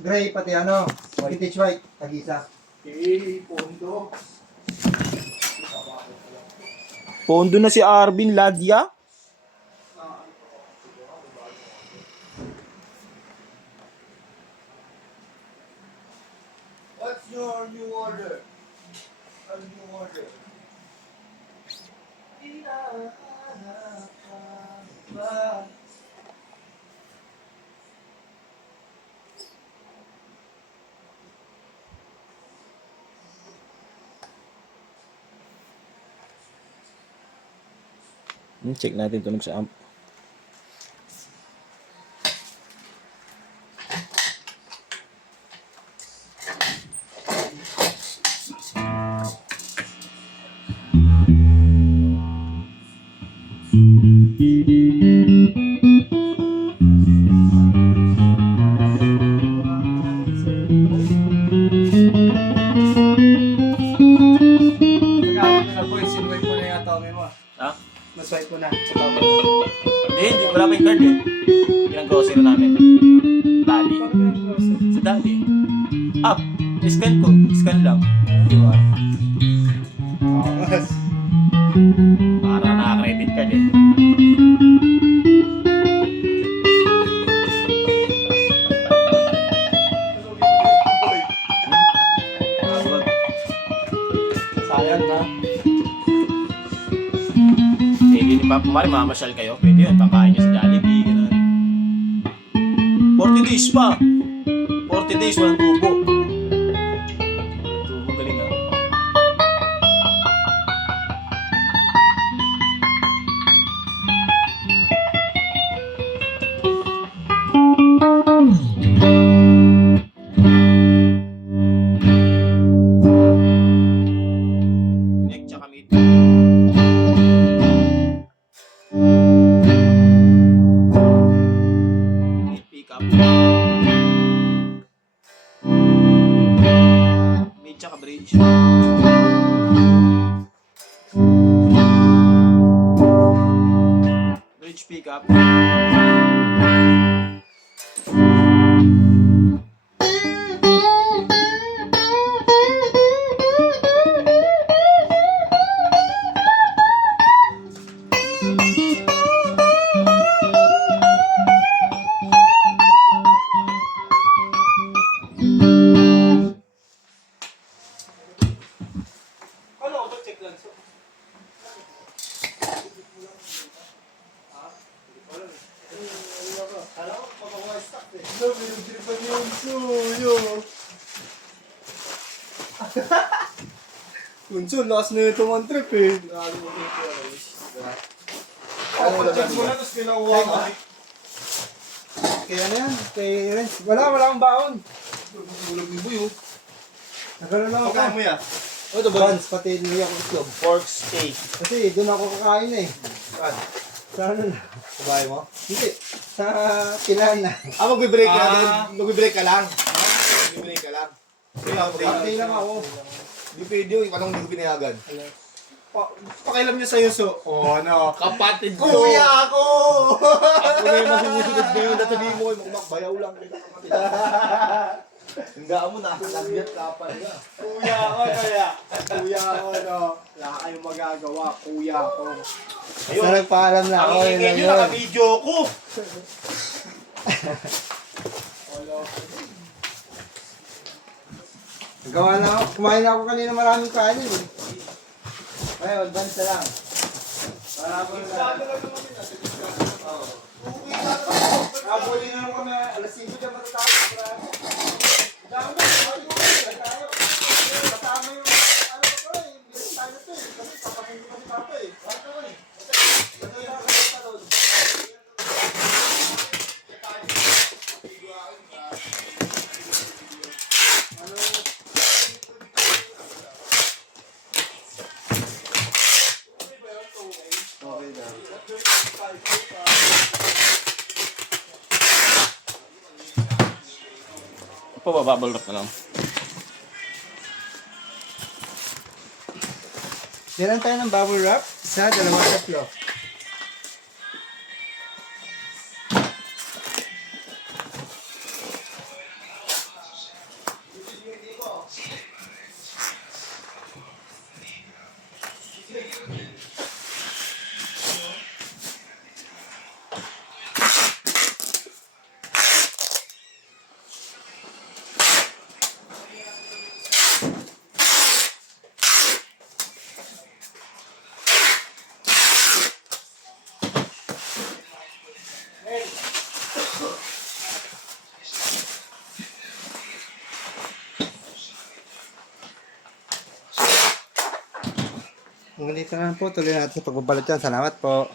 Gray, pati ano, vintage white, tag-isa. Pondo. Pondo na si Arvin Ladya. What's your new order? A new order. Check natin tunog sa amp. Nag-aawit na boy, sinwipe mo na yata kami mo. Ha? Naswipe mo na. Hindi, wala pa yung card eh. Pinag-grocery namin. Dali. Sa dali. Up. Scan ko. Scan lang. QR. Para naka-credit card eh. Sayang na. Eh, gini pa, kumari mamasyal kayo. Pwede yun, pangkain nyo sa Jollibee, gano'n. 40 days pa. 40 days, walang tubo. Tubo, galing ah. Neck tsaka mid. Mid pickup. Mid tsaka bridge. Bridge pickup. Ano ako check lang so. Alam ko, pag-stock eh. No, binubdiripan yung suyo. Kunso, lakas na ito man trip eh. Ano mo ito check mo na, tapos pinakuha mo. Kaya na yan, kay Renz. Wala akong baon. Bulog ni Buyo. Nagkaroon lang ako. Pagkaan mo yan? O, ito ba? Buns, pati niya akong itlog. Pork steak. Kasi doon ako kakain eh. Saan? Sa ano na? Sa bahay mo? Hindi. Sa tinahan na. Magbe-break ka lang. Magbe-break ka lang. Magbe-break ka lang. Pati lang ako. Hindi pwede yung anong hindi ko pinayagan. Pakialam niya sa'yo so. Oh, ano? Kapatid ko! Kuya ako! Ako na yung masusunod ngayon. Sabihin mo, magbayaw lang. Hangga mo na, lagyat ka pa niya. Kuya ako kaya. Kuya ako no. Wala kayong magagawa. Kuya ako. Ayun. Sa nagpaalam na ako. Ang ingay yun nyo, na yun. naka-video ko! Gawa na ako. Kumain ako kanina maraming kanin eh. Ay, advance na lang. Para ako na. Habulin na naman kami. Alas 5 dyan matatapos. Dami na. Tayo. Kasama yung ano ko eh. Bilis tayo to eh. Kasi papakunin ko si Papa eh. Bakit naman eh? Ito yung nakakita doon. Okay na. Bubble wrap na lang. Meron tayo ng bubble wrap. Isa, dalawa, tatlo. Ngunit na po, tuloy natin sa pagbabalot yan. Salamat po.